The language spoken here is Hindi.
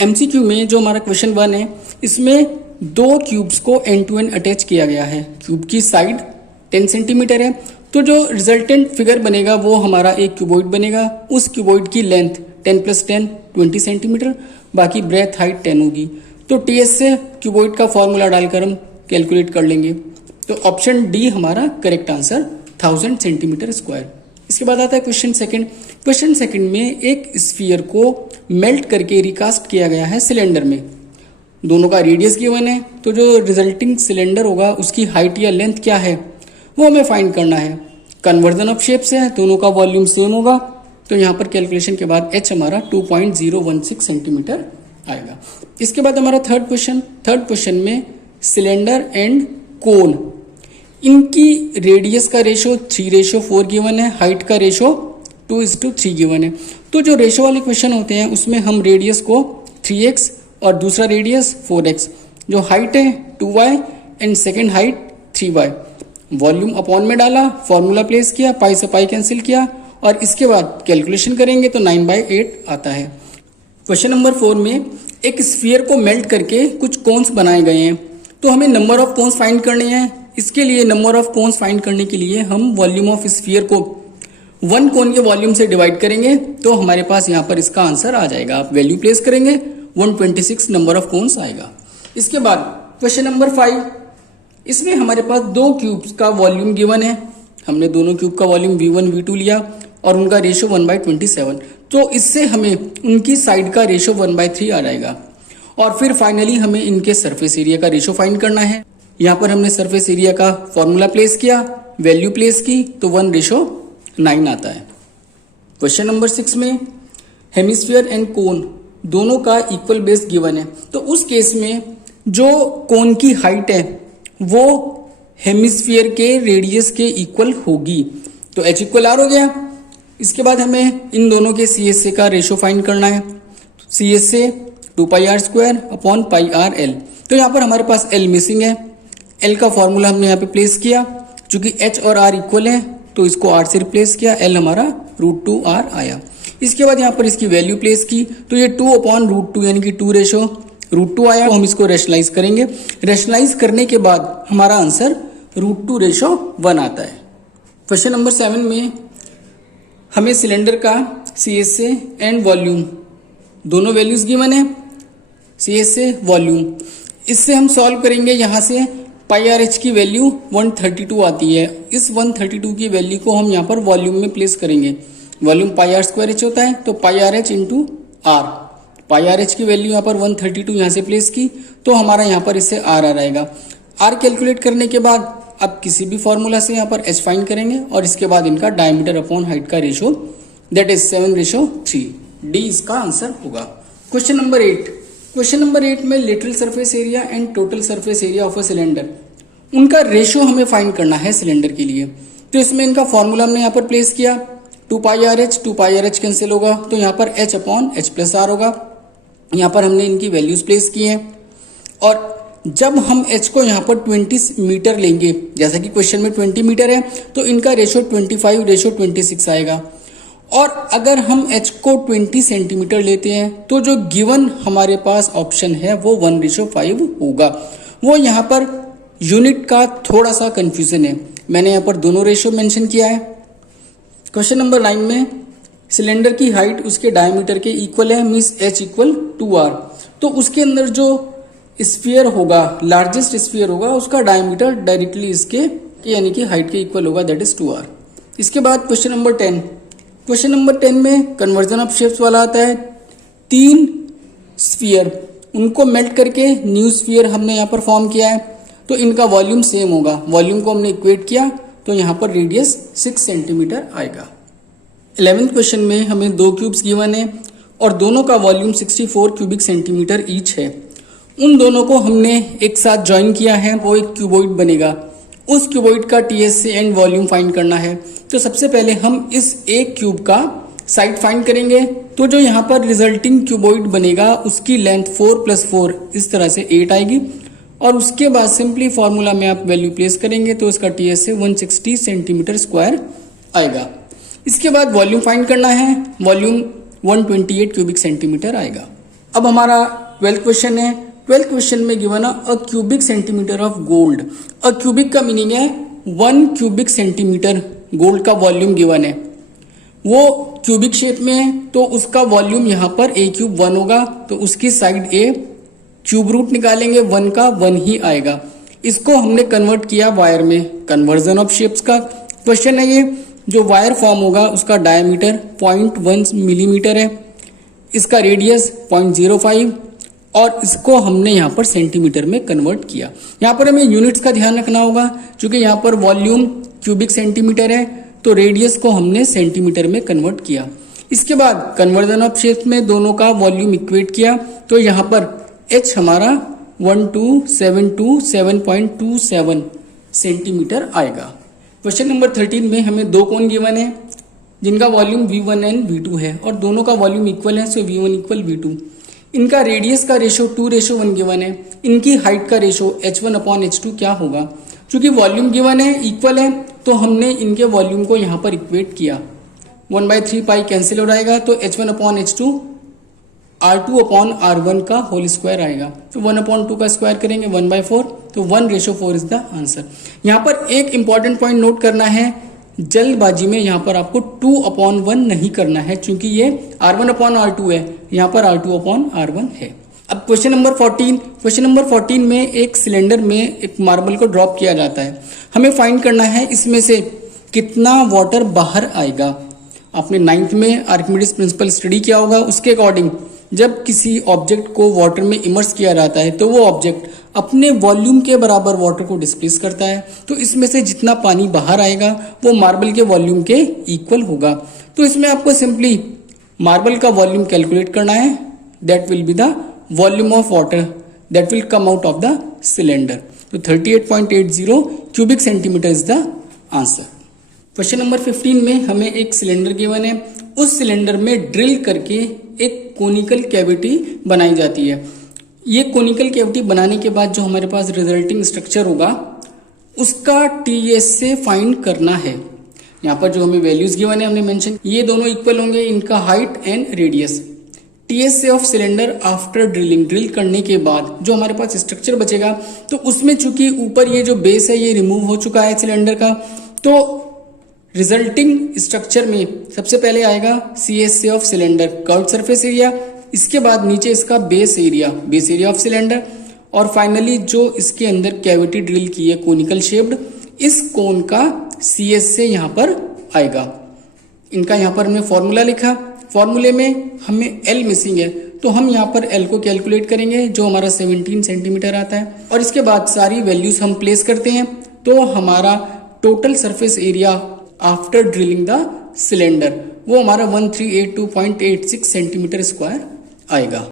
एमसीक्यू में जो हमारा क्वेश्चन 1 है, इसमें दो क्यूब्स को एंड टू एंड अटैच किया गया है। क्यूब की साइड 10 सेंटीमीटर है, तो जो रिजल्टेंट फिगर बनेगा वो हमारा एक क्यूबॉइड बनेगा। उस क्यूबॉइड की लेंथ 10 + 10 20 सेंटीमीटर, बाकी ब्रेथ हाइट 10 होगी। तो टीएस से क्यूबॉइड का फॉर्मूला डालकर हम कैलकुलेट कर लेंगे। तो ऑप्शन डी हमारा करेक्ट आंसर 1000 सेंटीमीटर स्क्वायर। इसके बाद आता है क्वेश्चन सेकंड। क्वेश्चन सेकंड में एक स्फीयर को मेल्ट करके रिकास्ट किया गया है सिलेंडर में। दोनों का रेडियस गिवन है, तो जो रिजल्टिंग सिलेंडर होगा उसकी हाइट या लेंथ क्या है वो हमें फाइंड करना है। कन्वर्जन ऑफ शेप्स है, दोनों का वॉल्यूम सेम होगा, तो यहाँ पर कैलकुलेशन के बाद h हमारा 2.016 सेंटीमीटर आएगा। इसके बाद हमारा थर्ड क्वेश्चन में सिलेंडर एंड कोन, इनकी रेडियस का रेशो 3:4 गिवन है, हाइट का रेशो 2:3 गिवन है। तो जो रेशो वाले क्वेश्चन होते हैं उसमें हम रेडियस को 3x और दूसरा रेडियस 4x, जो हाइट है 2y and second height 3y, volume upon में डाला, फॉर्मूला प्लेस किया, पाई से पाई कैंसिल किया और इसके बाद कैलकुलेशन करेंगे तो 9/8 आता है। क्वेश्चन नंबर 4 में एक स्फीयर को मेल्ट करके कुछ कोन्स बनाए गए हैं, तो हमें नंबर ऑफ कोन्स फाइंड करने हैं। इसके लिए नंबर ऑफ कोन्स फाइंड करने के लिए हम वॉल्यूम ऑफ स्फीयर को 1 कोन के वॉल्यूम से डिवाइड करेंगे, तो हमारे पास यहाँ पर इसका आंसर आ जाएगा। आप वैल्यू प्लेस करेंगे 126 नंबर ऑफ कोन्स आएगा। इसके बाद क्वेश्चन नंबर 5, इसमें हमारे पास दो क्यूब्स का वॉल्यूम गिवन है। हमने दोनों क्यूब का वॉल्यूम V1 V2 लिया और उनका रेशो 1/27, तो इससे हमें उनकी साइड का रेशो 1/3 आ जाएगा। और फिर फाइनली हमें इनके सरफेस एरिया का रेशो फाइंड करना है। यहाँ पर हमने सरफेस एरिया का फॉर्मूला प्लेस किया, वैल्यू प्लेस की, तो 1:9 आता है। क्वेश्चन नंबर 6 में हेमिस्फीयर एंड कोन दोनों का इक्वल बेस गिवन है, तो उस केस में जो कोन की हाइट है वो हेमिस्फीयर के रेडियस के इक्वल होगी, तो h = r हो गया। इसके बाद हमें इन दोनों के CSA का रेशो फाइंड करना है। CSA 2πr² तो यहाँ पर हमारे पास L मिसिंग है। L का फॉर्मूला हमने यहाँ पे प्लेस किया, चूंकि h और r इक्वल है तो इसको r से रिप्लेस किया, L हमारा √2r आया। इसके बाद यहाँ पर इसकी वैल्यू प्लेस की, तो ये 2/√2 यानी कि 2:√2 आया। तो हम इसको रेशनलाइज करेंगे, रेशनलाइज करने के बाद हमारा आंसर √2:1 आता है। क्वेश्चन नंबर 7 में हमें सिलेंडर का CSA एंड वॉल्यूम दोनों वैल्यूज गिवन है। CSA वॉल्यूम, इससे हम सॉल्व करेंगे। यहाँ से πRh की वैल्यू 132 आती है। इस 132 की वैल्यू को हम यहाँ पर वॉल्यूम में प्लेस करेंगे। वॉल्यूम πr² होता है, तो πRh × r, πRh की वैल्यू यहाँ पर 132 यहाँ से प्लेस की, तो हमारा यहाँ पर इससे r आ जाएगा। r कैलकुलेट करने के बाद अब किसी भी फॉर्मूला से यहाँ पर h फाइंड करेंगे और इसके बाद इनका डायमीटर अपॉन हाइट का रेशो, दैट इज 7:3। डी इसका आंसर होगा। क्वेश्चन नंबर 8 में lateral surface area and total surface area of a cylinder, उनका रेशो हमें फाइंड करना है सिलेंडर के लिए। तो इसमें इनका फॉर्मूला हमने यहाँ पर प्लेस किया, 2πrh कैंसिल होगा, तो यहाँ पर h/h+r होगा। यहाँ पर हमने इनकी वैल्यूज प्लेस की हैं और जब हम h को यहाँ पर 20 मीटर लेंगे, जैसा कि क्वेश्चन में 20 मीटर है, तो इनका रेशो 25:26 आएगा। और अगर हम h को 20 सेंटीमीटर लेते हैं तो जो गिवन हमारे पास ऑप्शन है वो 1:5 होगा। वो यहाँ पर यूनिट का थोड़ा सा कंफ्यूजन है, मैंने यहाँ पर दोनों रेशो मेंशन किया है। क्वेश्चन नंबर 9 में सिलेंडर की हाइट उसके डायमीटर के इक्वल है, मीन्स h = 2r, तो उसके अंदर जो स्फीयर होगा, लार्जेस्ट स्फीयर होगा, उसका डायमीटर डायरेक्टली इसके यानी कि हाइट के इक्वल होगा, दैट इज 2r। इसके बाद क्वेश्चन नंबर 10 में कन्वर्जन ऑफ शेप्स वाला आता है। 3 स्फीयर, उनको मेल्ट करके न्यू स्फीयर हमने यहाँ पर फॉर्म किया है, तो इनका वॉल्यूम सेम होगा। वॉल्यूम को हमने इक्वेट किया, तो यहाँ पर रेडियस 6 सेंटीमीटर आएगा। 11th क्वेश्चन में हमें दो क्यूब्स गिवन है और दोनों का वॉल्यूम 64 क्यूबिक सेंटीमीटर ईच है। उन दोनों को हमने एक साथ ज्वाइन किया है, वो एक क्यूबॉइड बनेगा। उस क्यूबॉइड का TSA एंड वॉल्यूम फाइंड करना है। तो सबसे पहले हम इस एक क्यूब का साइड फाइंड करेंगे, तो जो यहाँ पर रिजल्टिंग क्यूबॉइड बनेगा उसकी लेंथ 4 + 4 इस तरह से 8 आएगी और उसके बाद सिंपली फॉर्मूला में आप वैल्यू प्लेस करेंगे तो इसका TSA 160 सेंटीमीटर स्क्वायर आएगा। इसके बाद वॉल्यूम फाइंड करना है, वॉल्यूम 128 क्यूबिक सेंटीमीटर आएगा। अब हमारा 12th क्वेश्चन है। 12th क्वेश्चन में given a cubic centimetre of gold. A cubic का मीनिंग है 1 क्यूबिक सेंटीमीटर गोल्ड का वॉल्यूम गिवन है। वो क्यूबिक शेप में है तो उसका वॉल्यूम यहाँ पर a क्यूब 1 होगा, तो उसकी साइड a क्यूब रूट निकालेंगे 1 का 1 ही आएगा। इसको हमने कन्वर्ट किया वायर में, कन्वर्जन ऑफ शेप्स का क्वेश्चन है ये। जो वायर फॉर्म होगा उसका डायमीटर 0.1 मिलीमीटर है, इसका रेडियस 0.05 और इसको हमने यहाँ पर सेंटीमीटर में कन्वर्ट किया। यहाँ पर हमें यूनिट्स का ध्यान रखना होगा, क्योंकि यहाँ पर वॉल्यूम क्यूबिक सेंटीमीटर है तो रेडियस को हमने सेंटीमीटर में कन्वर्ट किया। इसके बाद कन्वर्जन ऑफ शेप्स में दोनों का वॉल्यूम इक्वेट किया, तो यहाँ पर h हमारा 7.27 सेंटीमीटर आएगा। क्वेश्चन नंबर 13 में हमें दो कोन गिवन है जिनका वॉल्यूम v1 एंड v2 है और दोनों का वॉल्यूम इक्वल है, सो v1 इक्वल v2। इनका रेडियस का रेशो 2:1 गिवन है। इनकी हाइट का रेशो h1/h2 क्या होगा? चूंकि वॉल्यूम गिवन है, इक्वल है, तो हमने इनके वॉल्यूम को यहाँ पर इक्वेट किया। 1/3 पाई कैंसिल हो जाएगा तो h1/h2 R2/R1 का होल स्क्वायर आएगा। तो 1/2 का स्क्वायर करेंगे 1/4, तो 1:4 इज द आंसर। यहाँ पर एक इंपॉर्टेंट पॉइंट नोट करना है, जल्दबाजी में यहाँ पर आपको 2/1 नहीं करना है, क्योंकि ये R1/R2 है, यहाँ पर R2/R1 है। अब क्वेश्चन नंबर 14। क्वेश्चन नंबर 14 में एक सिलेंडर में एक मार्बल को ड्रॉप किया जाता है। हमें फाइंड करना है इसमें से कितना वाटर बाहर आएगा। आपने 9th में आर्किमिडीज प्रिंसिपल स्टडी किया होगा, उसके अकॉर्डिंग जब किसी ऑब्जेक्ट को वाटर में इमर्स किया जाता है तो वो ऑब्जेक्ट अपने वॉल्यूम के बराबर वाटर को डिस्प्लेस करता है। तो इसमें से जितना पानी बाहर आएगा वो मार्बल के वॉल्यूम के इक्वल होगा। तो इसमें आपको सिंपली मार्बल का वॉल्यूम कैलकुलेट करना है, that will be the volume of water that will come out of the cylinder. तो 38.80 cubic centimetre is the answer. Question number 15 में हमें एक सिलेंडर गिवन है। उस सिलेंडर में ड्रिल करके एक कोनिकल कैविटी बनाई जाती है। ये कोनिकल कैविटी बनाने के बाद जो हमारे पास रिजल्टिंग स्ट्रक्चर होगा उसका टीएस से फाइंड करना है। यहाँ पर जो हमें वैल्यूज गिवन है हमने मेंशन, ये दोनों इक्वल होंगे, इनका height and radius. TS of cylinder after drilling, drill करने के बाद जो हमारे पास स्ट्रक्चर बचेगा, तो उसमें चूंकि ऊपर ये जो बेस है ये रिमूव हो चुका है सिलेंडर का, तो रिजल्टिंग स्ट्रक्चर में सबसे पहले आएगा CSA of cylinder, curved surface area, इसके बाद नीचे इसका बेस एरिया ऑफ सिलेंडर, और फाइनली जो इसके अंदर कैविटी ड्रिल की है कोनिकल शेप्ड, इस कोन का CSA यहाँ पर आएगा। इनका यहाँ पर हमने फॉर्मूला लिखा, फॉर्मूले में हमें L मिसिंग है, तो हम यहाँ पर L को कैलकुलेट करेंगे जो हमारा 17 सेंटीमीटर आता है, और इसके बाद सारी वैल्यूज हम प्लेस करते हैं, तो हमारा total surface area after drilling the cylinder वो हमारा 1382.86 सेंटीमीटर स्क्वायर आएगा।